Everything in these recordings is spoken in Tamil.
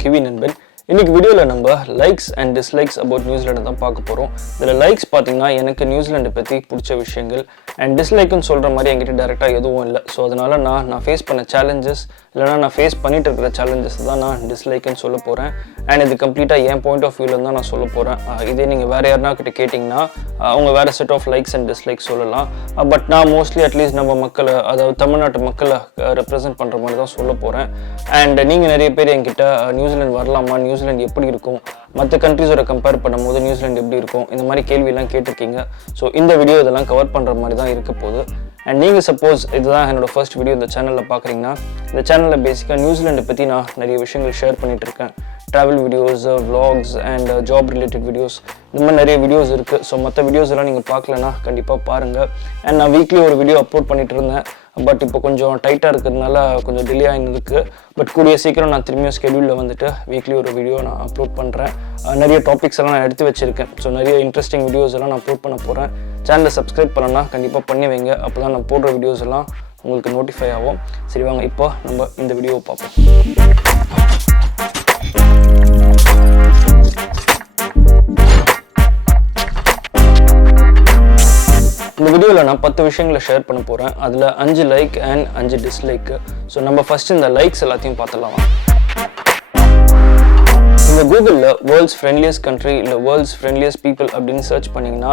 Kiwi Nanban. இன்னைக்கு வீடியோல நம்ம likes and dislikes about New Zealand தான் பார்க்க போறோம். இதுல லைக்ஸ் பாத்தீங்கன்னா எனக்கு நியூசிலாந்து பத்தி பிடிச்ச விஷயங்கள் அண்ட் டிஸ்லைக்னு சொல்ற மாதிரி என்கிட்ட டைரக்டா எதுவும் இல்லை. ஸோ அதனால நான் ஃபேஸ் பண்ண சேலஞ்சஸ் இல்லைனா நான் ஃபேஸ் பண்ணிட்டு இருக்கிற சேலஞ்சஸ் தான் நான் டிஸ்லைக்னு சொல்ல போறேன். அண்ட் இது கம்ப்ளீட்டா என் பாயிண்ட் ஆஃப் வியூல தான் நான் சொல்ல போறேன். இதே நீங்க வேற யாருனா கிட்ட கேட்டிங்கன்னா அவங்க வேற set of likes and dislikes சொல்லலாம். பட் நான் மோஸ்ட்லி அட்லீஸ்ட் நம்ம மக்களை, அதாவது தமிழ்நாட்டு மக்களை ரெப்ரசென்ட் பண்ற மாதிரி தான் சொல்ல போறேன். அண்ட் நீங்க நிறைய பேர் என்கிட்ட நியூசிலாந்து வரலாமா, நியூசிலாந்து எப்படி இருக்கும், மற்ற கண்ட்ரிஸோட கம்பேர் பண்ணும்போது நியூசிலாந்து எப்படி இருக்கும், இந்த மாதிரி கேள்வியெல்லாம் கேட்டிருக்கீங்க. ஸோ இந்த வீடியோ இதெல்லாம் கவர் பண்ணுற மாதிரி தான் இருக்க போகுது. அண்ட் நீங்கள் சப்போஸ் இதுதான் என்னோட ஃபர்ஸ்ட் வீடியோ இந்த சேனலில் பார்க்குறீங்கன்னா, இந்த சேனலில் பேசிக்காக நியூசிலாண்டை பற்றி நான் நிறைய விஷயங்கள் ஷேர் பண்ணிகிட்டு இருக்கேன். Travel videos, vlogs and job related videos, இந்த மாதிரி நிறைய வீடியோஸ் இருக்குது. ஸோ மற்ற வீடியோஸ் எல்லாம் நீங்கள் பார்க்கலன்னா கண்டிப்பாக பாருங்கள். அண்ட் நான் வீக்லி ஒரு வீடியோ அப்லோட் பண்ணிட்டு இருந்தேன். பட் இப்போ கொஞ்சம் டைட்டாக இருக்கிறதுனால கொஞ்சம் டிலே ஆகின்னு இருக்குது. பட் கூடிய சீக்கிரம் நான் திரும்பியும் ஸ்கெடியூலில் வந்துட்டு வீக்லி ஒரு வீடியோ நான் அப்லோட் பண்ணுறேன். நிறைய டாபிக்ஸ் எல்லாம் நான் எடுத்து வச்சுருக்கேன். ஸோ நிறைய இன்ட்ரெஸ்டிங் வீடியோஸ் எல்லாம் நான் அப்லோட் பண்ண போகிறேன். சேனலை சப்ஸ்கிரைப் பண்ணலன்னா கண்டிப்பாக பண்ணி வைங்க. அப்போ தான் நான் போடுற வீடியோஸ் எல்லாம் உங்களுக்கு நோட்டிஃபை ஆகும். சரி வாங்க இப்போ நம்ம இந்த வீடியோவை பார்ப்போம். இந்த வீடியோவில் நான் 10 விஷயங்களை ஷேர் பண்ண போகிறேன். அதில் 5 லைக் அண்ட் 5 டிஸ்லைக்கு. ஸோ நம்ம ஃபர்ஸ்ட் இந்த லைக்ஸ் எல்லாத்தையும் பார்த்துடலாம். இந்த கூகுளில் வேர்ல்ட்ஸ் ஃப்ரெண்ட்லியஸ்ட் கண்ட்ரி இல்லை வேர்ல்ட்ஸ் ஃப்ரெண்ட்லியஸ்ட் பீப்புள் அப்படின்னு சர்ச் பண்ணிங்கன்னா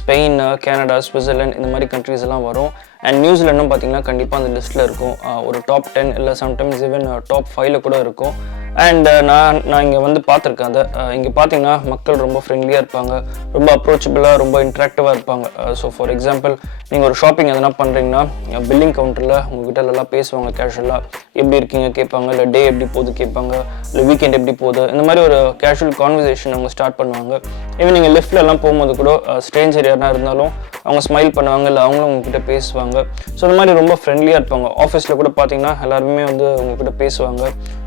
ஸ்பெயின், கனடா, சுவிட்சர்லாந்து இந்த மாதிரி கண்ட்ரிஸ் எல்லாம் வரும். அண்ட் நியூசிலாண்டும் பார்த்தீங்கன்னா கண்டிப்பாக அந்த லிஸ்ட்டில் இருக்கும். ஒரு டாப் 10 இல்லை சம்டைம்ஸ் ஈவன் டாப் 5ல கூட இருக்கும். அண்ட் நான் இங்கே வந்து பார்த்துருக்கேன். அதை இங்கே பார்த்தீங்கன்னா மக்கள் ரொம்ப ஃப்ரெண்ட்லியாக இருப்பாங்க, ரொம்ப அப்ரோச்சபிளாக, ரொம்ப இன்ட்ராக்டிவாக இருப்பாங்க. ஸோ ஃபார் எக்ஸாம்பிள் நீங்கள் ஒரு ஷாப்பிங் எதனா பண்ணுறீங்கன்னா பில்லிங் கவுண்டரில் உங்ககிட்ட எல்லாம் பேசுவாங்க. கேஷுவலாக எப்படி இருக்கீங்க கேட்பாங்க, இல்லை டே எப்படி போகுது கேட்பாங்க, இல்லை வீக்கெண்ட் எப்படி போகுது, இந்த மாதிரி ஒரு கேஷுவல் கான்வர்சேஷன் அவங்க ஸ்டார்ட் பண்ணுவாங்க. ஈவன் நீங்கள் லிஃப்ட்லலாம் போகும்போது கூட ஸ்ட்ரேஞ்சர் யாருனா இருந்தாலும் அவங்க ஸ்மைல் பண்ணுவாங்க, இல்லை அவங்களும் உங்ககிட்ட பேசுவாங்க. ஸோ இந்த மாதிரி ரொம்ப ஃப்ரெண்ட்லியாக இருப்பாங்க. ஆஃபீஸில் கூட பார்த்தீங்கன்னா எல்லாருமே வந்து உங்ககிட்ட பேசுவாங்க,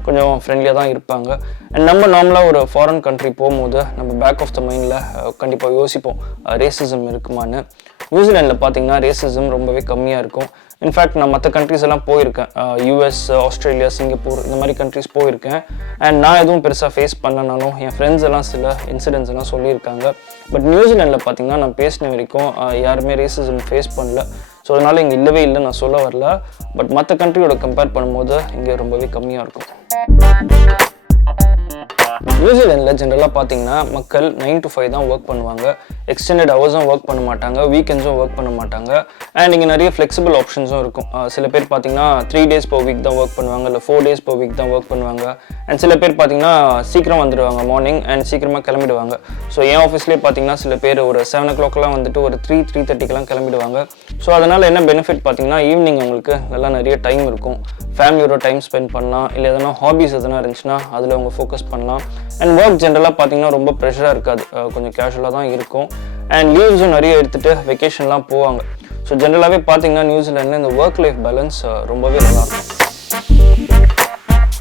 கொஞ்சம் ஃப்ரெண்ட்லியாக தான் இருப்பாங்க. அண்ட் நம்ம நார்மலாக ஒரு ஃபாரின் கண்ட்ரி போகும்போது நம்ம பேக் ஆஃப் த மைண்டில் கண்டிப்பாக யோசிப்போம் ரேசிசம் இருக்குமான்னு. நியூசிலாண்டில் பார்த்தீங்கன்னா ரேசிசம் ரொம்பவே கம்மியாக இருக்கும். இன்ஃபேக்ட் நான் மற்ற கண்ட்ரிஸ் எல்லாம் போயிருக்கேன். யூஎஸ், ஆஸ்திரேலியா, சிங்கப்பூர் இந்த மாதிரி கண்ட்ரிஸ் போயிருக்கேன். அண்ட் நான் எதுவும் பெருசாக ஃபேஸ் பண்ணனாலும் என் ஃப்ரெண்ட்ஸ் எல்லாம் சில இன்சிடென்ட்ஸ் எல்லாம் சொல்லியிருக்காங்க. பட் நியூசிலாண்டில் பார்த்தீங்கன்னா நான் பேசின வரைக்கும் யாருமே ரேசிசம் ஃபேஸ் பண்ணல. ஸோ அதனால் இங்கே இல்லவே இல்லை நான் சொல்ல வரல. பட் மற்ற கண்ட்ரியோட கம்பேர் பண்ணும்போது இங்கே ரொம்பவே கம்மியாக இருக்கும். நியூசிலாண்டில் ஜென்ரலாக பார்த்தீங்கன்னா மக்கள் 9 to 5 தான் ஒர்க் பண்ணுவாங்க. எக்ஸ்டெண்டட் ஹவர்ஸும் ஒர்க் பண்ண மாட்டாங்க, வீக்கெண்ட்ஸும் ஒர்க் பண்ண மாட்டாங்க. அண்ட் இங்கே நிறைய ஃப்ளெக்சிபிள் ஆப்ஷன்ஸும் இருக்கும். சில பேர் பார்த்தீங்கன்னா 3 days per week தான் ஒர்க் பண்ணுவாங்க, இல்லை 4 days per week தான் ஒர்க் பண்ணுவாங்க. அண்ட் சில பேர் பார்த்தீங்கன்னா சீக்கிரம் வந்துடுவாங்க மார்னிங் அண்ட் சீக்கிரமாக கிளம்பிடுவாங்க. ஸோ என் ஆஃபீஸ்லேயே பார்த்தீங்கன்னா சில பேர் ஒரு 7 o'clockலாம் வந்துட்டு ஒரு 3:30க்கெலாம் கிளம்பிடுவாங்க. ஸோ அதனால் என்ன பெனிஃபிட் பார்த்தீங்கன்னா ஈவினிங் அவங்களுக்கு நல்லா நிறைய டைம் இருக்கும். ஃபேமிலியோட டைம் ஸ்பெண்ட் பண்ணலாம், இல்லை எதனா ஹாபிஸ் எதனா இருந்துச்சுன்னா அதில் அவங்க ஃபோக்கஸ் பண்ணலாம். அண்ட் ஒர்க் ஜென்ரலாக பார்த்தீங்கன்னா ரொம்ப ப்ரெஷராக இருக்காது, கொஞ்சம் கேஷுவலாக தான் இருக்கும். அண்ட் லீவ்ஸும் நிறைய எடுத்துகிட்டு வெக்கேஷன்லாம் போவாங்க. ஸோ ஜென்ரலாகவே பார்த்தீங்கன்னா நியூசிலாண்டில் இந்த ஒர்க் லைஃப் பேலன்ஸ் ரொம்பவே நல்லாயிருக்கும்.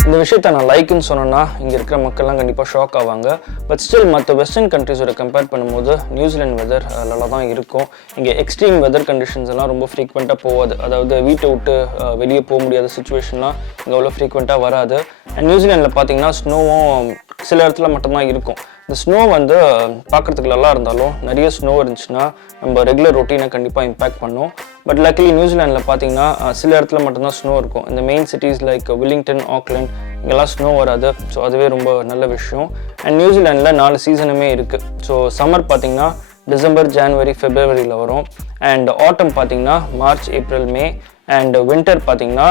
இந்த விஷயத்த நான் லைக்குன்னு சொன்னேன்னா இங்கே இருக்கிற மக்கள்லாம் கண்டிப்பாக ஷாக் ஆவாங்க. பட் ஸ்டில் மற்ற வெஸ்டர்ன் கண்ட்ரிஸோட கம்பேர் பண்ணும்போது நியூசிலாந்து வெதர் நல்லா தான் இருக்கும். இங்கே எக்ஸ்ட்ரீம் வெதர் கண்டிஷன்ஸ் எல்லாம் ரொம்ப ஃப்ரீக்வெண்ட்டாக போகாது. அதாவது வீட்டை விட்டு வெளியே போக முடியாத சுச்சுவேஷன்லாம் இங்கே அவ்வளோ ஃப்ரீக்வெண்ட்டாக வராது. அண்ட் நியூசிலாண்டில் பார்த்தீங்கன்னா ஸ்னோவும் சில இடத்துல மட்டும்தான் இருக்கும். இந்த ஸ்னோ வந்து பார்க்குறதுக்கு நல்லா இருந்தாலும் நிறைய ஸ்னோ இருந்துச்சுன்னா நம்ம ரெகுலர் ரொட்டீனை கண்டிப்பாக இம்பேக்ட் பண்ணும். பட் லக்கிலி நியூசிலாண்டில் பார்த்தீங்கன்னா சில இடத்துல மட்டும்தான் ஸ்னோ இருக்கும். இந்த main cities like Wellington, Auckland இங்கெல்லாம் ஸ்னோ வராது. ஸோ அதுவே ரொம்ப நல்ல விஷயம். அண்ட் நியூசிலாண்டில் 4 சீசனுமே இருக்குது. ஸோ சம்மர் பார்த்தீங்கன்னா டிசம்பர், ஜனவரி, ஃபெப்ரவரியில் வரும். அண்ட் ஆட்டம் பார்த்தீங்கன்னா March, April, May. And winter பார்த்தீங்கன்னா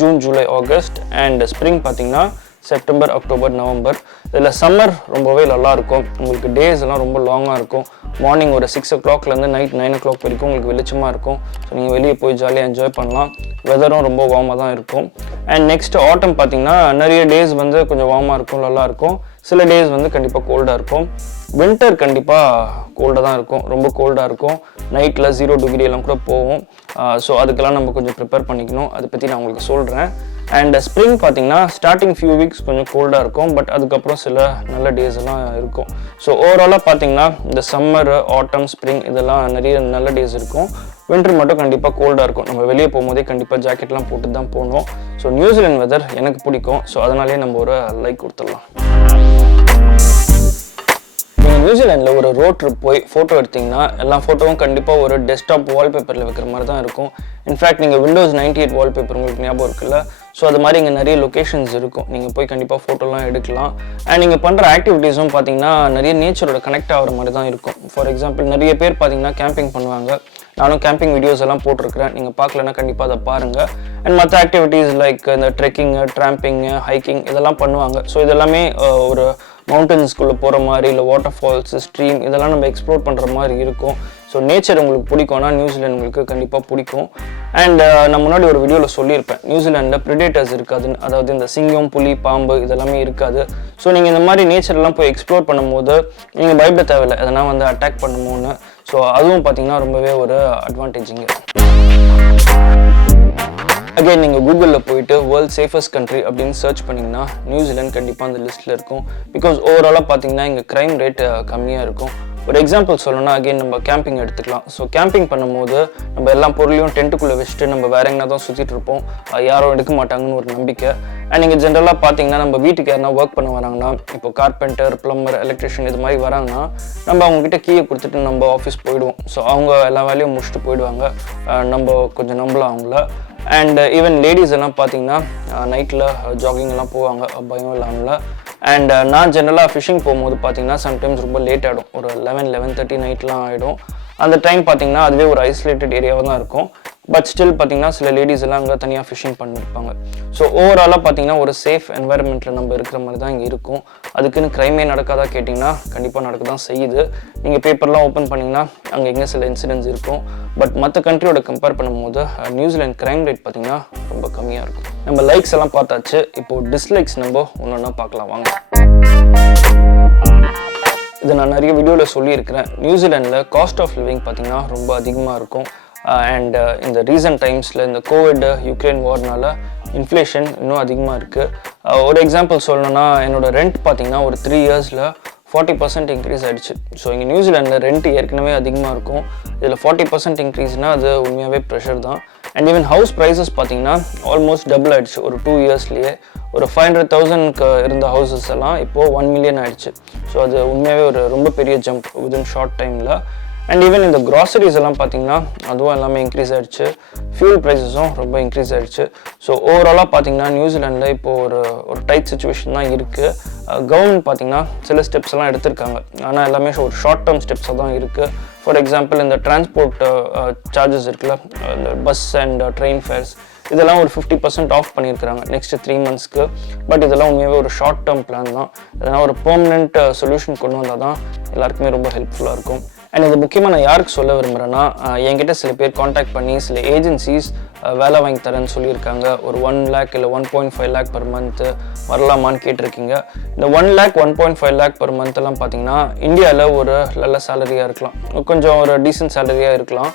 June, July, August. And spring பார்த்தீங்கன்னா செப்டம்பர், அக்டோபர், நவம்பர். இதில் சம்மர் ரொம்பவே நல்லாயிருக்கும். உங்களுக்கு டேஸ் எல்லாம் ரொம்ப லாங்காக இருக்கும். மார்னிங் ஒரு 6 o'clockலேருந்து நைட் 9 o'clock வரைக்கும் உங்களுக்கு வெளிச்சமாக இருக்கும். ஸோ நீங்கள் வெளியே போய் ஜாலியாக என்ஜாய் பண்ணலாம். வெதரும் ரொம்ப வார்மாக தான் இருக்கும். அண்ட் நெக்ஸ்ட் ஆட்டம் பார்த்தீங்கன்னா நிறைய டேஸ் வந்து கொஞ்சம் வார்மாக இருக்கும், நல்லாயிருக்கும். சில டேஸ் வந்து கண்டிப்பாக கோல்டாக இருக்கும். வின்டர் கண்டிப்பாக கோல்டாக தான் இருக்கும், ரொம்ப கோல்டாக இருக்கும். நைட்டில் 0 degree எல்லாம் கூட போகும். ஸோ அதுக்கெல்லாம் நம்ம கொஞ்சம் ப்ரிப்பேர் பண்ணிக்கணும். அதை பற்றி நான் உங்களுக்கு சொல்கிறேன். அண்ட் ஸ்ப்ரிங் பார்த்தீங்கன்னா ஸ்டார்டிங் ஃபியூ வீக்ஸ் கொஞ்சம் கோல்டாக இருக்கும். பட் அதுக்கப்புறம் சில நல்ல டேஸ் எல்லாம் இருக்கும். ஸோ ஓவராலாக பார்த்தீங்கன்னா இந்த சம்மர், ஆட்டம், ஸ்ப்ரிங் இதெல்லாம் நிறைய நல்ல டேஸ் இருக்கும். வின்டர் மட்டும் கண்டிப்பாக கோல்டாக இருக்கும். நம்ம வெளியே போகும்போதே கண்டிப்பாக ஜாக்கெட்லாம் போட்டு தான் போகணும். ஸோ நியூசிலாந்து வெதர் எனக்கு பிடிக்கும். ஸோ அதனாலே நம்ம ஒரு லைக் கொடுத்துடலாம். நியூசிலாண்டில் ஒரு ரோட் ட்ரிப் போய் ஃபோட்டோ எடுத்திங்கன்னா எல்லா ஃபோட்டோவும் கண்டிப்பாக ஒரு டெஸ்க்டாப் வால்பேப்பரில் வைக்கிற மாதிரி தான் இருக்கும். இன்ஃபேக்ட் நீங்கள் விண்டோஸ் 98 வால்பேப்பர் உங்களுக்கு ஞாபகம் இருக்குல்ல, ஸோ அது மாதிரி இங்கே நிறைய லொக்கேஷன்ஸ் இருக்கும். நீங்கள் போய் கண்டிப்பாக ஃபோட்டோலாம் எடுக்கலாம். அண்ட் நீங்கள் பண்ணுற ஆக்டிவிட்டீஸும் பார்த்தீங்கன்னா நிறைய நேச்சரோட கனெக்ட் ஆகிற மாதிரி தான் இருக்கும். ஃபார் எக்ஸாம்பிள் நிறைய பேர் பார்த்தீங்கன்னா கேம்பிங் பண்ணுவாங்க. நானும் கேம்பிங் வீடியோஸ் எல்லாம் போட்டிருக்கிறேன். நீங்கள் பார்க்கலன்னா கண்டிப்பாக அதை பாருங்கள். அண்ட் மற்ற ஆக்டிவிட்டீஸ் லைக் இந்த ட்ரெக்கிங்கு, ட்ராம்பிங்கு, ஹைக்கிங் இதெல்லாம் பண்ணுவாங்க. ஸோ இதெல்லாமே ஒரு மவுண்டன்ஸ்குள்ளே போகிற மாதிரி, இல்லை வாட்டர் ஃபால்ஸ், ஸ்ட்ரீம் இதெல்லாம் நம்ம எக்ஸ்ப்ளோர் பண்ணுற மாதிரி இருக்கும். ஸோ நேச்சர் உங்களுக்கு பிடிக்கும்னா நியூசிலாந்து உங்களுக்கு கண்டிப்பாக பிடிக்கும். அண்ட் நான் முன்னாடி ஒரு வீடியோவில் சொல்லியிருப்பேன், நியூசிலாண்டில் ப்ரிடேட்டர்ஸ் இருக்காதுன்னு. அதாவது இந்த சிங்கம், புலி, பாம்பு இதெல்லாமே இருக்காது. ஸோ நீங்கள் இந்த மாதிரி நேச்சர்லாம் போய் எக்ஸ்ப்ளோர் பண்ணும்போது நீங்கள் பயப்பட தேவையில்லை எதனா வந்து அட்டாக் பண்ணுமோன்னு. ஸோ அதுவும் பார்த்தீங்கன்னா ரொம்பவே ஒரு அட்வான்டேஜிங்க. அகைன் நீங்கள் கூகுளில் போயிட்டு வேர்ல்ட் சேஃபஸ்ட் கண்ட்ரி அப்படின்னு சர்ச் பண்ணிங்கன்னா நியூசிலாந்து கண்டிப்பாக அந்த லிஸ்ட்டில் இருக்கும். பிகாஸ் ஓவராலாக பார்த்தீங்கன்னா இங்கே க்ரைம் ரேட் கம்மியாக இருக்கும். ஒரு எக்ஸாம்பிள் சொல்லணும்னா அகைன் நம்ம கேம்பிங் எடுத்துக்கலாம். ஸோ கேம்பிங் பண்ணும்போது நம்ம எல்லா பொருளையும் டென்ட்டுக்குள்ளே வச்சுட்டு நம்ம வேற எங்கன்னா தான் சுற்றிட்டு இருப்போம். யாரும் எடுக்க மாட்டாங்கன்னு ஒரு நம்பிக்கை. அண்ட் நீங்கள் ஜென்ரலாக பார்த்தீங்கன்னா நம்ம வீட்டுக்கு யாருனா ஒர்க் பண்ண வராங்கன்னா, இப்போ கார்பெண்டர், பிளம்பர், எலக்ட்ரிஷியன் இது மாதிரி வராங்கன்னா நம்ம அவங்ககிட்ட கீயை கொடுத்துட்டு நம்ம ஆஃபீஸ் போயிடுவோம். ஸோ அவங்க எல்லா வேலையும் முடிச்சுட்டு போயிடுவாங்க. நம்ம கொஞ்சம் நம்பலாம் அவங்கள. அண்ட் ஈவன் லேடிஸ் எல்லாம் பார்த்தீங்கன்னா நைட்டில் ஜாகிங் எல்லாம் போவாங்க பயம் இல்லாமல். அண்ட் நான் ஜென்ரலாக ஃபிஷிங் போகும்போது பார்த்தீங்கன்னா சம்டைம்ஸ் ரொம்ப லேட் ஆகிடும். ஒரு 11-11:30 நைட்லாம் ஆகிடும். அந்த டைம் பார்த்தீங்கன்னா அதுவே ஒரு ஐசோலேட்டட் ஏரியாவாக தான் இருக்கும். பட் ஸ்டில் பார்த்தீங்கன்னா சில லேடிஸ் எல்லாம் அங்கே தனியாக ஃபிஷிங் பண்ணியிருப்பாங்க. ஸோ ஓவராலாக பார்த்தீங்கன்னா ஒரு சேஃப் என்வாயர்மெண்ட்டில் நம்ம இருக்கிற மாதிரி தான் இங்கே இருக்கும். அதுக்குன்னு க்ரைமே நடக்காதா கேட்டிங்கன்னா கண்டிப்பாக நடக்க தான் செய்யுது. நீங்கள் பேப்பர்லாம் ஓப்பன் பண்ணிங்கன்னா அங்கே எங்கே சில இன்சிடென்ட்ஸ் இருக்கும். பட் மற்ற கண்ட்ரியோட கம்பேர் பண்ணும்போது நியூசிலாந்து க்ரைம் ரேட் பார்த்தீங்கன்னா ரொம்ப கம்மியாக இருக்கும். நம்ம லைக்ஸ் எல்லாம் பார்த்தாச்சு. இப்போது டிஸ்லைக்ஸ் நம்ம ஒன்று ஒன்றா பார்க்கலாம் வாங்க. இதை நான் நிறைய வீடியோவில் சொல்லியிருக்கிறேன். நியூசிலாண்டில் காஸ்ட் ஆஃப் லிவிங் பார்த்தீங்கன்னா ரொம்ப அதிகமாக இருக்கும். அண்ட் இந்த ரீசன்ட் டைம்ஸில் இந்த கோவிட், யுக்ரைன் வார்னால இன்ஃப்ளேஷன் இன்னும் அதிகமாக இருக்குது. ஒரு எக்ஸாம்பிள் சொல்லணும்னா என்னோட ரெண்ட் பார்த்தீங்கன்னா ஒரு 3 இயர்ஸில் 40% இன்க்ரீஸ் ஆகிடுச்சு. ஸோ இங்கே நியூசிலாண்டில் ரெண்ட் ஏற்கனவே அதிகமாக இருக்கும். இதில் 40% இன்க்ரீஸ்னால் அது உண்மையாகவே ப்ரெஷர் தான். அண்ட் ஈவன் ஹவுஸ் ப்ரைஸஸ் பார்த்தீங்கன்னா ஆல்மோஸ்ட் டபுள் ஆகிடுச்சு ஒரு 2 இயர்ஸ்லேயே. ஒரு 500,000க்கு இருந்த ஹவுசஸ் எல்லாம் இப்போது 1 million ஆகிடுச்சு. ஸோ அது உண்மையாகவே ஒரு ரொம்ப பெரிய ஜம்ப் வித்தின் ஷார்ட் டைமில். அண்ட் ஈவன் இந்த க்ராசரிஸ் எல்லாம் பார்த்தீங்கன்னா அதுவும் எல்லாமே இன்க்ரீஸ் ஆகிடுச்சு. ஃபியூல் ப்ரைஸஸும் ரொம்ப இன்க்ரீஸ் ஆகிடுச்சு. ஸோ ஓவராலாக பார்த்தீங்கன்னா நியூசிலாண்டில் இப்போது ஒரு டைட் சுச்சுவேஷன் தான் இருக்குது. கவர்மெண்ட் பார்த்தீங்கன்னா சில ஸ்டெப்ஸ் எல்லாம் எடுத்திருக்காங்க. ஆனால் எல்லாமே ஒரு ஷார்ட் டேர்ம் ஸ்டெப்ஸாக தான் இருக்குது. ஃபார் எக்ஸாம்பிள் இந்த டிரான்ஸ்போர்ட் சார்ஜஸ் இருக்குல்ல, இந்த பஸ் அண்ட் ட்ரெயின் ஃபேர்ஸ் இதெல்லாம் ஒரு 50% ஆஃப் பண்ணியிருக்கிறாங்க நெக்ஸ்ட் 3 monthsக்கு. பட் இதெல்லாம் உண்மையாகவே ஒரு ஷார்ட் டேர்ம் பிளான் தான். இதெல்லாம் ஒரு பெர்மனெண்ட் சொல்யூஷன் கொண்டு வந்தால் தான் எல்லாருக்குமே ரொம்ப ஹெல்ப்ஃபுல்லாக இருக்கும். அண்ட் இது முக்கியமாக நான் யாருக்கு சொல்ல விரும்புகிறேன்னா, என்கிட்ட சில பேர் காண்டாக்ட் பண்ணி சில ஏஜென்சிஸ் வேலை வாங்கி தரேன்னு சொல்லியிருக்காங்க. ஒரு 1 lakh இல்லை 1.5 lakh per month வரலாமான்னு கேட்டிருக்கீங்க. இந்த 1 lakh 1.5 lakh per month எல்லாம் பார்த்தீங்கன்னா இந்தியாவில் ஒரு நல்ல சேலரியாக இருக்கலாம், கொஞ்சம் ஒரு டீசென்ட் சேலரியாக இருக்கலாம்.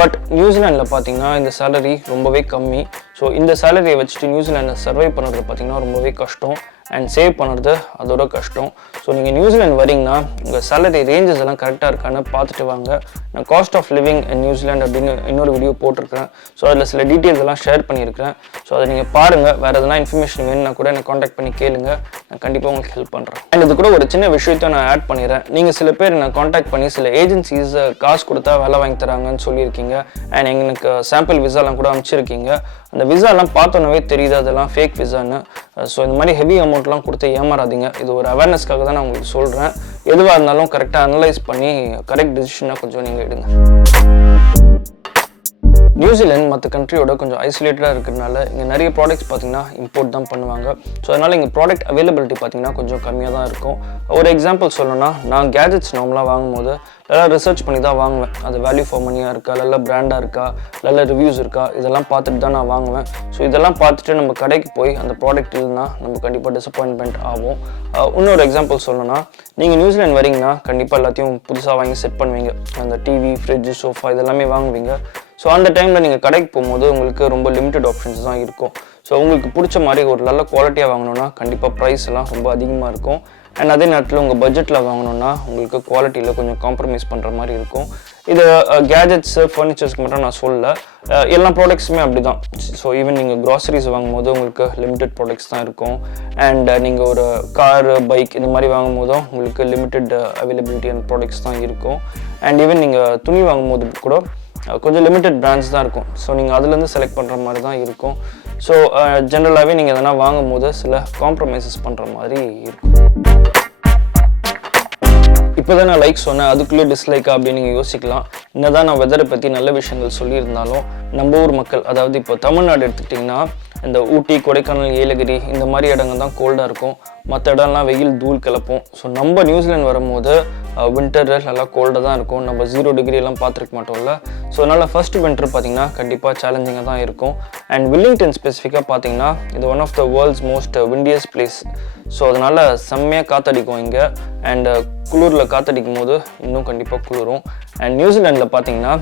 பட் நியூசிலாண்டில் பார்த்தீங்கன்னா இந்த சேலரி ரொம்பவே கம்மி. ஸோ இந்த சேலரியை வச்சுட்டு நியூசிலாண்டில் சர்வை பண்ணுறது பார்த்தீங்கன்னா ரொம்பவே கஷ்டம். அண்ட் சேவ் பண்ணுறது அதோட கஷ்டம். ஸோ நீங்கள் நியூசிலாந்து வரீங்கன்னா உங்கள் சேலரி ரேஞ்சஸ் எல்லாம் கரெக்டாக இருக்கான்னு பார்த்துட்டு வாங்க. நான் cost of living in New Zealand அப்படின்னு இன்னொரு வீடியோ போட்டிருக்கிறேன். ஸோ அதில் சில டீட்டெயில்ஸ் எல்லாம் ஷேர் பண்ணியிருக்கிறேன். ஸோ அதை நீங்கள் பாருங்கள். வேறு எதனா இன்ஃபர்மேஷன் வேணும்னா கூட என்னை காண்டாக்ட் பண்ணி கேளுங்க. நான் கண்டிப்பாக உங்களுக்கு ஹெல்ப் பண்ணுறேன். அண்ட் இது கூட ஒரு சின்ன விஷயத்தை நான் ஆட் பண்ணிடுறேன். நீங்கள் சில பேர் என்னை காண்டாக்ட் பண்ணி சில ஏஜென்சிஸ் காசு கொடுத்தா வேலை வாங்கி தராங்கன்னு சொல்லியிருக்கீங்க. அண்ட் எனக்கு சாம்பிள் விசாலாம் கூட அனுப்பிச்சிருக்கீங்க. அந்த விசாலாம் பார்த்தோன்னே தெரியுது அதெல்லாம் ஃபேக் விசான்னு. ஸோ இந்த மாதிரி ஹெவி அமௌண்ட்லாம் கொடுத்து ஏமாறாதீங்க. இது ஒரு அவேர்னஸ்க்காக தான் நான் உங்களுக்கு சொல்கிறேன். எதுவாக இருந்தாலும் கரெக்டாக அனலைஸ் பண்ணி கரெக்ட் டிசிஷனாக கொஞ்சம் நீங்கள் எடுங்க. நியூசிலாந்து மற்ற கண்ட்ரியோட கொஞ்சம் ஐசோலேட்டடாக இருக்கிறதுனால இங்கே நிறைய ப்ராடக்ட்ஸ் பார்த்தீங்கன்னா இம்போர்ட் தான் பண்ணுவாங்க. ஸோ அதனால் இங்கே ப்ராடக்ட் அவைலபிலிட்டி பார்த்தீங்கன்னா கொஞ்சம் கம்மியாக தான் இருக்கும். ஒரு எக்ஸாம்பிள் சொல்லணும்னா, நான் கேஜெட்ஸ் நார்மலாக வாங்கும்போது நல்லா ரிசர்ச் பண்ணி தான் வாங்குவேன். அது வேல்யூ ஃபார் மணியாக இருக்கா, நல்ல பிராண்டாக இருக்கா, நல்ல ரிவ்யூஸ் இருக்கா, இதெல்லாம் பார்த்துட்டு தான் நான் வாங்குவேன். ஸோ இதெல்லாம் பார்த்துட்டு நம்ம கடைக்கு போய் அந்த ப்ராடக்ட் இல்லைன்னா நம்ம கண்டிப்பாக டிசப்பாயின்மெண்ட் ஆகும். இன்னொரு எக்ஸாம்பிள் சொல்லணும்னா, நீங்கள் நியூசிலாந்து வரீங்கன்னா கண்டிப்பாக எல்லாத்தையும் புதுசாக வாங்கி செட் பண்ணுவீங்க. அந்த டிவி, ஃப்ரிட்ஜ், சோஃபா இதெல்லாமே வாங்குவீங்க. ஸோ அந்த டைமில் நீங்கள் கடைக்கு போகும்போது உங்களுக்கு ரொம்ப லிமிட்டட் ஆப்ஷன்ஸ் தான் இருக்கும். ஸோ உங்களுக்கு பிடிச்ச மாதிரி ஒரு நல்ல குவாலிட்டியாக வாங்கணுன்னா கண்டிப்பாக ப்ரைஸ் எல்லாம் ரொம்ப அதிகமாக இருக்கும். அண்ட் அதே நேரத்தில் உங்கள் பட்ஜெட்டில் வாங்கணுன்னா உங்களுக்கு குவாலிட்டியில் கொஞ்சம் காம்ப்ரமைஸ் பண்ணுற மாதிரி இருக்கும். இது கேஜெட்ஸு ஃபர்னிச்சர்ஸ்க்கு மட்டும் நான் சொல்லலை, எல்லா ப்ராடக்ட்ஸுமே அப்படி தான். ஸோ ஈவன் நீங்கள் க்ராசரிஸ் வாங்கும்போது உங்களுக்கு லிமிடெட் ப்ராடக்ட்ஸ் தான் இருக்கும். அண்ட் நீங்கள் ஒரு காரு பைக் இந்த மாதிரி வாங்கும்போதும் உங்களுக்கு லிமிடெட் அவைலபிலிட்டியான ப்ராடக்ட்ஸ் தான் இருக்கும். அண்ட் ஈவன் நீங்கள் துணி வாங்கும்போது கூட கொஞ்சம் லிமிடெட் பிராண்ட்ஸ் தான் இருக்கும். ஸோ நீங்கள் அதுலேருந்து செலக்ட் பண்ணுற மாதிரி தான் இருக்கும். ஸோ ஜென்ரலாகவே நீங்கள் எதனா வாங்கும் போது சில காம்ப்ரமைசஸ் பண்ணுற மாதிரி இருக்கும். இப்போ தான் நான் லைக் சொன்னேன், அதுக்குள்ளே டிஸ்லைக்கா அப்படின்னு நீங்கள் யோசிக்கலாம். என்னதான் நான் வெதரை பற்றி நல்ல விஷயங்கள் சொல்லியிருந்தாலும் நம்ம ஊர் மக்கள், அதாவது இப்போ தமிழ்நாடு எடுத்துக்கிட்டிங்கன்னா இந்த ஊட்டி, கொடைக்கானல், ஏலகிரி இந்த மாதிரி இடங்கள் தான் கோல்டாக இருக்கும். மற்ற இடம்லாம் வெயில் தூள் கிளப்போம். ஸோ நம்ம நியூசிலாந்து வரும்போது வின்டர் நல்லா கோல்டாக தான் இருக்கும். நம்ம 0 டிகிரி எல்லாம் பார்த்துருக்க மாட்டோம்ல. ஸோ அதனால் ஃபர்ஸ்ட் வின்டர் பார்த்திங்கன்னா கண்டிப்பாக சேலஞ்சிங்காக தான் இருக்கும். அண்ட் வில்லிங்டன் ஸ்பெசிஃபிக்காக பார்த்திங்கன்னா இது one of the world's most windiest place. So அதனால் செம்மையாக காற்றடிக்கும் இங்கே. அண்ட் குளிரில் காற்றடிக்கும் போது இன்னும் கண்டிப்பாக குளிரும். அண்ட் நியூசிலாண்டில் பார்த்திங்கன்னா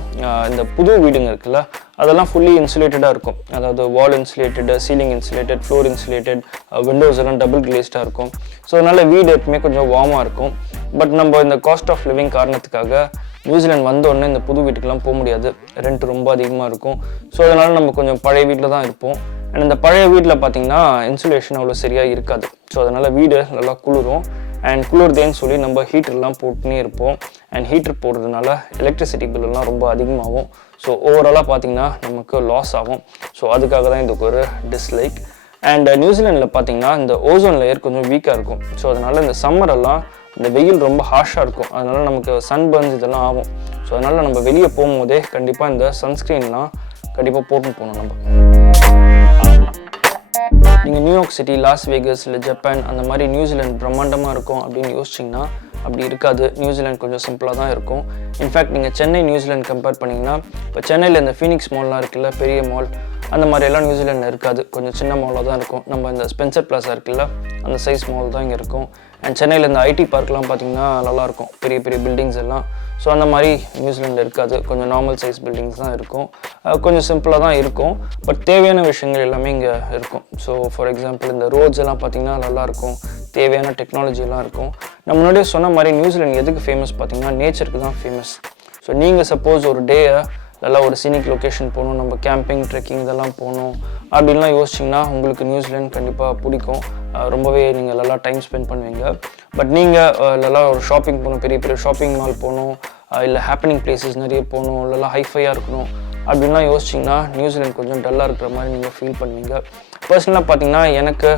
இந்த புது வீடுங்க இருக்குல்ல, அதெல்லாம் ஃபுல்லி இன்சுலேட்டடாக இருக்கும். அதாவது wall insulated, ceiling insulated, floor insulated, windows எல்லாம் டபுள் கிளேஸ்டாக இருக்கும். ஸோ அதனால் வீடு எப்பவுமே கொஞ்சம் வார்மாக இருக்கும். பட் நம்ம இந்த காஸ்ட் ஆஃப் லிவிங் காரணத்துக்காக நியூசிலாந்து வந்தோடனே இந்த புது வீட்டுக்கெலாம் போக முடியாது, ரெண்ட் ரொம்ப அதிகமாக இருக்கும். ஸோ அதனால் நம்ம கொஞ்சம் பழைய வீட்டில் தான் இருப்போம். அண்ட் இந்த பழைய வீட்டில் பார்த்திங்கன்னா இன்சுலேஷன் அவ்வளோ சரியாக இருக்காது. ஸோ அதனால் வீடு நல்லா குளிரும். அண்ட் குளிர்தேன்னு சொல்லி நம்ம ஹீட்டர்லாம் போட்டுனே இருப்போம். அண்ட் ஹீட்டர் போடுறதுனால எலக்ட்ரிசிட்டி பில்லாம் ரொம்ப அதிகமாகும். ஸோ ஓவராலாக பார்த்திங்கன்னா நமக்கு லாஸ் ஆகும். ஸோ அதுக்காக தான் இதுக்கு ஒரு டிஸ்லைக். அண்ட் நியூசிலாண்டில் பார்த்திங்கன்னா இந்த ஓசோன் லேயர் கொஞ்சம் வீக்காக இருக்கும். ஸோ அதனால் இந்த சம்மரெல்லாம் இந்த வெயில் ரொம்ப ஹார்ஷாக இருக்கும். அதனால் நமக்கு சன்பர்ன்ஸ் இதெல்லாம் ஆகும். ஸோ அதனால் நம்ம வெளியே போகும்போதே கண்டிப்பாக இந்த சன்ஸ்க்ரீன்லாம் கண்டிப்பாக போட்டு போகணும். நம்ம நீங்கள் நியூயார்க் சிட்டி, லாஸ் வேகஸ் இல்லை ஜப்பான் அந்த மாதிரி நியூசிலாந்து பிரம்மாண்டமாக இருக்கும் அப்படின்னு யோசிச்சிங்கன்னா அப்படி இருக்காது. நியூசிலாந்து கொஞ்சம் சிம்பிளாக தான் இருக்கும். இன்ஃபேக்ட் நீங்கள் சென்னை நியூசிலாந்து கம்பேர் பண்ணிங்கன்னா, இப்போ சென்னையில் இந்த ஃபீனிக்ஸ் மால்லாம் இருக்குல்ல, பெரிய மால், அந்த மாதிரியெல்லாம் நியூசிலாண்டில் இருக்காது. கொஞ்சம் சின்ன மாலாக தான் இருக்கும். நம்ம இந்த ஸ்பென்சர் பிளாஸா இருக்குல்ல, அந்த சைஸ் மால் தான் இங்கே இருக்கும். அண்ட் சென்னையில் இந்த ஐடி பார்க்லாம் பார்த்திங்கன்னா நல்லாயிருக்கும், பெரிய பெரிய பில்டிங்ஸ் எல்லாம். ஸோ அந்த மாதிரி நியூசிலாண்டில் இருக்காது. கொஞ்சம் நார்மல் சைஸ் பில்டிங்ஸ் தான் இருக்கும். கொஞ்சம் சிம்பிளாக தான் இருக்கும். பட் தேவையான விஷயங்கள் எல்லாமே இங்கே இருக்கும். ஸோ ஃபார் எக்ஸாம்பிள் இந்த ரோட்ஸ் எல்லாம் பார்த்திங்கன்னா நல்லாயிருக்கும். தேவையான டெக்னாலஜிலாம் இருக்கும். நான் முன்னாடியே சொன்ன மாதிரி நியூசிலாந்து எதுக்கு ஃபேமஸ் பார்த்திங்கன்னா நேச்சருக்கு தான் ஃபேமஸ். ஸோ நீங்கள் சப்போஸ் ஒரு டேயை நல்லா ஒரு சீனிக் லொக்கேஷன் போகணும், நம்ம கேம்பிங், ட்ரெக்கிங் இதெல்லாம் போகணும் அப்படின்லாம் யோசிச்சிங்கன்னா உங்களுக்கு நியூசிலாந்து கண்டிப்பாக பிடிக்கும். ரொம்பவே நீங்கள் நல்லா டைம் ஸ்பெண்ட் பண்ணுவீங்க. பட் நீங்கள் நல்லா ஒரு ஷாப்பிங் போகணும், பெரிய பெரிய ஷாப்பிங் மால் போகணும், இல்லை ஹேப்பனிங் பிளேசஸ் நிறைய போகணும், இல்லைனா ஹைஃபையாக இருக்கணும் அப்படின்லாம் யோசிச்சிங்கன்னா நியூசிலாந்து கொஞ்சம் டல்லாக இருக்கிற மாதிரி நீங்கள் ஃபீல் பண்ணுவீங்க. பர்சனலாக பார்த்தீங்கன்னா எனக்கு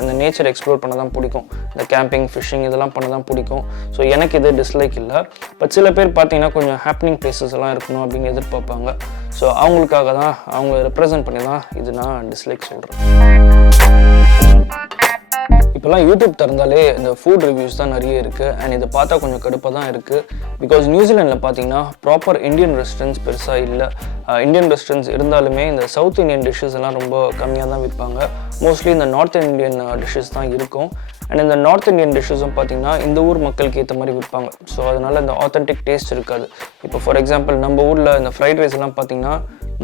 இந்த நேச்சர் எக்ஸ்ப்ளோர் பண்ண தான் பிடிக்கும். இந்த கேம்பிங், ஃபிஷ்ஷிங் இதெல்லாம் பண்ண தான் பிடிக்கும். ஸோ எனக்கு இது டிஸ்லைக் இல்லை. பட் சில பேர் பார்த்தீங்கன்னா கொஞ்சம் ஹேப்பனிங் பிளேசஸ் எல்லாம் இருக்கணும் அப்படின்னு எதிர்பார்ப்பாங்க. ஸோ அவங்களுக்காக தான், அவங்கள ரெப்ரசன்ட் பண்ணி தான் இது நான் டிஸ்லைக் சொல்கிறேன். இப்போல்லாம் யூடியூப் திறந்தாலே இந்த ஃபுட் ரிவ்யூஸ் தான் நிறைய இருக்குது. அண்ட் இதை பார்த்தா கொஞ்சம் கடுப்பாக தான் இருக்குது. பிகாஸ் நியூசிலாண்டில் பார்த்தீங்கன்னா ப்ராப்பர் இந்தியன் ரெஸ்டாரண்ட்ஸ் பெருசாக இல்லை. இந்தியன் ரெஸ்டாரண்ட்ஸ் இருந்தாலுமே இந்த சவுத் இந்தியன் டிஷ்ஷஸ் எல்லாம் ரொம்ப கம்மியாக தான் விற்பாங்க. மோஸ்ட்லி இந்த நார்த் இந்தியன் டிஷ்ஷஸ் தான் இருக்கும். அண்ட் இந்த நார்த் இந்தியன் டிஷ்ஷஸும் பார்த்தீங்கன்னா இந்த ஊர் மக்களுக்கு ஏற்ற மாதிரி விற்பாங்க. ஸோ அதனால் இந்த ஆத்தென்டிக் டேஸ்ட் இருக்காது. இப்போ ஃபார் எக்ஸாம்பிள் நம்ம ஊரில் இந்த ஃப்ரைட் ரைஸ் எல்லாம் பார்த்தீங்கன்னா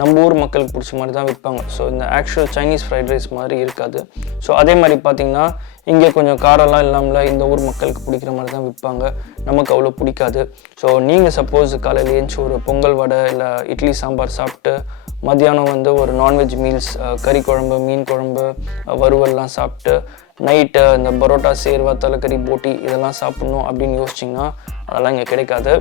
நம்ம ஊர் மக்களுக்கு பிடிச்ச மாதிரி தான் விற்பாங்க. ஸோ இந்த ஆக்சுவல் சைனீஸ் ஃப்ரைட் ரைஸ் மாதிரி இருக்காது. ஸோ அதே மாதிரி பார்த்தீங்கன்னா இங்கே கொஞ்சம் காரெல்லாம் இல்லாமல் இந்த ஊர் மக்களுக்கு பிடிக்கிற மாதிரி தான் விற்பாங்க. நமக்கு அவ்வளோ பிடிக்காது. ஸோ நீங்கள் சப்போஸ் காலையில் ஏஞ்சி ஒரு பொங்கல் வடை இல்லை இட்லி சாம்பார் சாப்பிட்டு மத்தியானம் வந்து ஒரு நான்வெஜ் மீல்ஸ், கறி குழம்பு, மீன் குழம்பு, வறுவல்லாம் சாப்பிட்டு நைட்டு இந்த பரோட்டா, சேர்வா, தலைக்கறி, போட்டி இதெல்லாம் சாப்பிட்ணும் அப்படின்னு யோசிச்சிங்கன்னா அதெல்லாம் இங்கே கிடைக்காது.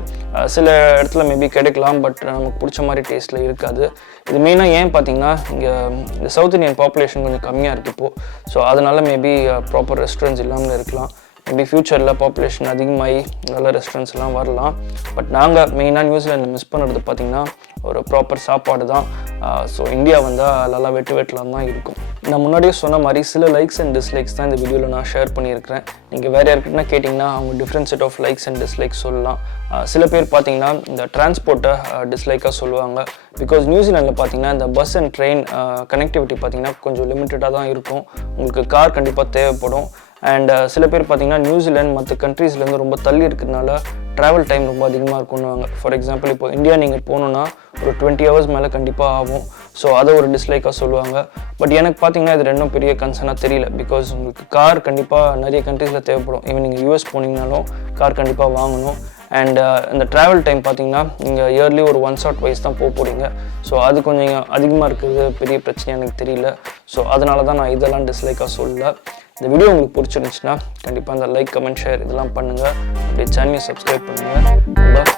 சில இடத்துல மேபி கிடைக்கலாம், பட் நமக்கு பிடிச்ச மாதிரி டேஸ்ட்டில் இருக்காது. இது மெயினாக ஏன் பார்த்தீங்கன்னா இங்கே இந்த சவுத் இந்தியன் பாப்புலேஷன் கொஞ்சம் கம்மியாக இருக்குது இப்போது. ஸோ அதனால் மேபி ப்ராப்பர் ரெஸ்டாரண்ட்ஸ் இல்லாமல் இருக்கலாம். மேபி ஃப்யூச்சரில் பாப்புலேஷன் அதிகமாகி நல்ல ரெஸ்டாரண்ட்ஸ் எல்லாம் வரலாம். பட் நாங்கள் மெயினாக நியூசிலாண்டில் மிஸ் பண்ணுறது பார்த்திங்கன்னா ஒரு ப்ராப்பர் சாப்பாடு தான். ஸோ இந்தியா வந்தால் நல்லா வெட்டலாம் தான் இருக்கும். நான் முன்னாடியே சொன்ன மாதிரி சில லைக்ஸ் அண்ட் டிஸ்லைக்ஸ் தான் இந்த வீடியோவில் நான் ஷேர் பண்ணியிருக்கிறேன். நீங்கள் வேறு யாருக்கிட்டனா கேட்டிங்கன்னா அவங்க different set of likes and dislikes சொல்லலாம். சில பேர் பார்த்தீங்கன்னா இந்த டிரான்ஸ்போர்ட்டை டிஸ்லைக்காக சொல்லுவாங்க. பிகாஸ் நியூசிலாண்டில் பார்த்தீங்கன்னா இந்த பஸ் அண்ட் ட்ரெயின் கனெக்டிவிட்டி பார்த்தீங்கன்னா கொஞ்சம் லிமிட்டடாக தான் இருக்கும். உங்களுக்கு கார் கண்டிப்பாக தேவைப்படும். அண்ட் சில பேர் பார்த்தீங்கன்னா நியூசிலாந்து மற்ற கண்ட்ரீஸ்லேருந்து ரொம்ப தள்ளி இருக்கிறதுனால ட்ராவல் டைம் ரொம்ப அதிகமாக இருக்குன்னுவாங்க. ஃபார் எக்ஸாம்பிள் இப்போ இந்தியா நீங்கள் போகணுன்னா ஒரு 20 hours மேலே கண்டிப்பாக ஆகும். ஸோ அதை ஒரு டிஸ்லைக்காக சொல்லுவாங்க. பட் எனக்கு பார்த்தீங்கன்னா இது ரெண்டும் பெரிய கன்சர்னாக தெரியல. பிகாஸ் உங்களுக்கு கார் கண்டிப்பாக நிறைய கண்ட்ரீஸில் தேவைப்படும். ஈவன் நீங்கள் US போனீங்கனாலும் கார் கண்டிப்பாக வாங்கணும். அண்ட் இந்த ட்ராவல் டைம் பார்த்தீங்கன்னா நீங்கள் இயர்லி ஒரு ஒன்ஸ் ஆர் ட்வைஸ் தான் போக போகிறீங்க. ஸோ அது கொஞ்சம் அதிகமாக இருக்கிறது பெரிய பிரச்சனையாக எனக்கு தெரியல. ஸோ அதனால தான் நான் இதெல்லாம் டிஸ்லைக்காக சொல்லல. இந்த வீடியோ உங்களுக்கு பிடிச்சிருந்துச்சுன்னா கண்டிப்பாக இந்த லைக், கமெண்ட், ஷேர் இதெல்லாம் பண்ணுங்கள். அப்படியே சேனலை சப்ஸ்கிரைப் பண்ணுங்கள். நம்ம